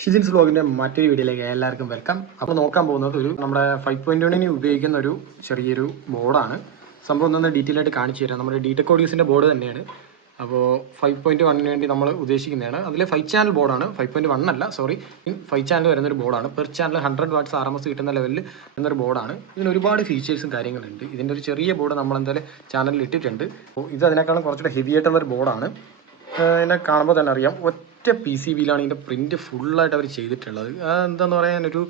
ഷിജിൻസ് വ്ലോഗിൻ്റെ മറ്റൊരു വീഡിയോയിലേക്ക് എല്ലാവർക്കും വെൽക്കം. അപ്പോൾ നോക്കാൻ പോകുന്നത് നമ്മുടെ 5.1 ഉപയോഗിക്കുന്ന ഒരു ചെറിയൊരു ബോർഡാണ്. സംഭവം ഒന്ന് ഡീറ്റെയിൽ ആയിട്ട് കാണിച്ചു തരാം. നമ്മുടെ DTech Audiosൻ്റെ ബോർഡ് തന്നെയാണ്. അപ്പോൾ 5.1 വേണ്ടി നമ്മൾ ഉദ്ദേശിക്കുന്നതാണ്. അതിൽ 5 ചാനൽ ബോർഡാണ്, 5.1 അല്ല, സോറി, 5 ചാനൽ വരുന്നൊരു ബോർഡാണ്. പെർ ചാനൽ 100 വാട്ട്സ് RMS കിട്ടുന്ന ലെവലിൽ എന്നൊരു ബോർഡാണ്. ഇതിന് ഒരുപാട് ഫീച്ചേഴ്സും കാര്യങ്ങളുണ്ട്. ഇതിൻ്റെ ഒരു ചെറിയ ബോർഡ് നമ്മൾ എന്തായാലും ചാനലിൽ ഇട്ടിട്ടുണ്ട്. അപ്പോൾ ഇത് അതിനേക്കാളും കുറച്ചുകൂടെ ഹെവി ആയിട്ടുള്ളൊരു ബോർഡാണ്. ഇതിനെ കാണുമ്പോൾ തന്നെ അറിയാം, ഒറ്റ PCBയിലാണ് ഇതിൻ്റെ പ്രിൻറ്റ് ഫുള്ളായിട്ട് അവർ ചെയ്തിട്ടുള്ളത്. എന്താണെന്ന് പറയാനൊരു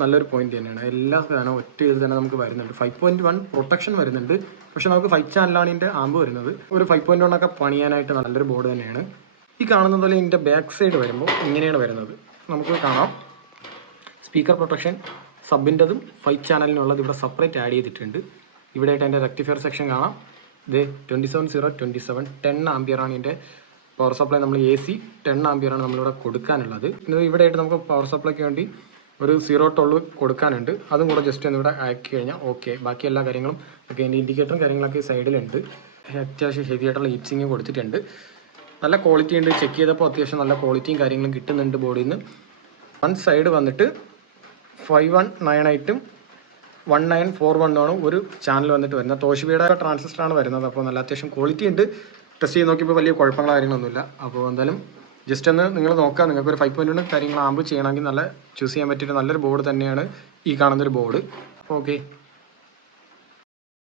നല്ലൊരു പോയിന്റ് തന്നെയാണ്. എല്ലാ സാധനവും ഒറ്റ ഇത് തന്നെ നമുക്ക് വരുന്നുണ്ട്. 5.1 പ്രൊട്ടക്ഷൻ വരുന്നുണ്ട്, പക്ഷെ നമുക്ക് 5 ചാനലാണ് ഇതിൻ്റെ ആമ്പ് വരുന്നത്. ഒരു 5.1 ഒക്കെ പണിയാനായിട്ട് നല്ലൊരു ബോർഡ് തന്നെയാണ്. ഈ കാണുന്ന പോലെ ഇതിൻ്റെ ബാക്ക് സൈഡ് വരുമ്പോൾ ഇങ്ങനെയാണ് വരുന്നത്. നമുക്ക് കാണാം, സ്പീക്കർ പ്രൊട്ടക്ഷൻ സബിൻ്റെതും 5 ചാനലിനുള്ളത് ഇവിടെ സെപ്പറേറ്റ് ആഡ് ചെയ്തിട്ടുണ്ട്. ഇവിടെയായിട്ട് എൻ്റെ റെക്ടിഫയർ സെക്ഷൻ കാണാം. ഇത് 27027 10 ആംപിയറാണ് ഇതിൻ്റെ പവർ സപ്ലൈ. നമ്മൾ AC 10 ആംപിയറാണ് നമ്മളിവിടെ കൊടുക്കാനുള്ളത്. ഇവിടെ ആയിട്ട് നമുക്ക് പവർ സപ്ലൈക്ക് വേണ്ടി ഒരു 0 കൊടുക്കാനുണ്ട്. അതും കൂടെ ജസ്റ്റ് ഒന്ന് ഇവിടെ ആക്കി കഴിഞ്ഞാൽ ഓക്കെ. ബാക്കി എല്ലാ കാര്യങ്ങളും ഒക്കെ ഇതിൻ്റെ ഇൻഡിക്കേറ്ററും കാര്യങ്ങളൊക്കെ സൈഡിലുണ്ട്. അത്യാവശ്യം ഹെവി ആയിട്ടുള്ള ഹീറ്റ്സിങ് കൊടുത്തിട്ടുണ്ട്. നല്ല ക്വാളിറ്റി ഉണ്ട്. ചെക്ക് ചെയ്തപ്പോൾ അത്യാവശ്യം നല്ല ക്വാളിറ്റിയും കാര്യങ്ങളും കിട്ടുന്നുണ്ട് ബോർഡിൽ നിന്ന്. വൺ സൈഡ് വന്നിട്ട് 5198 1941 ഒരു ചാനൽ വന്നിട്ട് വരുന്നത്. തോഷിബയുടെ ട്രാൻസിസ്റ്ററാണ് വരുന്നത്. അപ്പോൾ നല്ല അത്യാവശ്യം ക്വാളിറ്റി ഉണ്ട്. ടെസ്റ്റ് ചെയ്ത് നോക്കിയപ്പോൾ വലിയ കുഴപ്പങ്ങളോ കാര്യങ്ങളൊന്നുമില്ല. അപ്പോൾ എന്തായാലും ജസ്റ്റ് ഒന്ന് നിങ്ങൾ നോക്കാം. നിങ്ങൾക്കൊരു 5.1 കാര്യങ്ങൾ ആമ്പ് ചെയ്യണമെങ്കിൽ നല്ല ചൂസ് ചെയ്യാൻ പറ്റിയിട്ട് നല്ലൊരു ബോർഡ് തന്നെയാണ് ഈ കാണുന്നൊരു ബോർഡ്. അപ്പോൾ ഓക്കെ.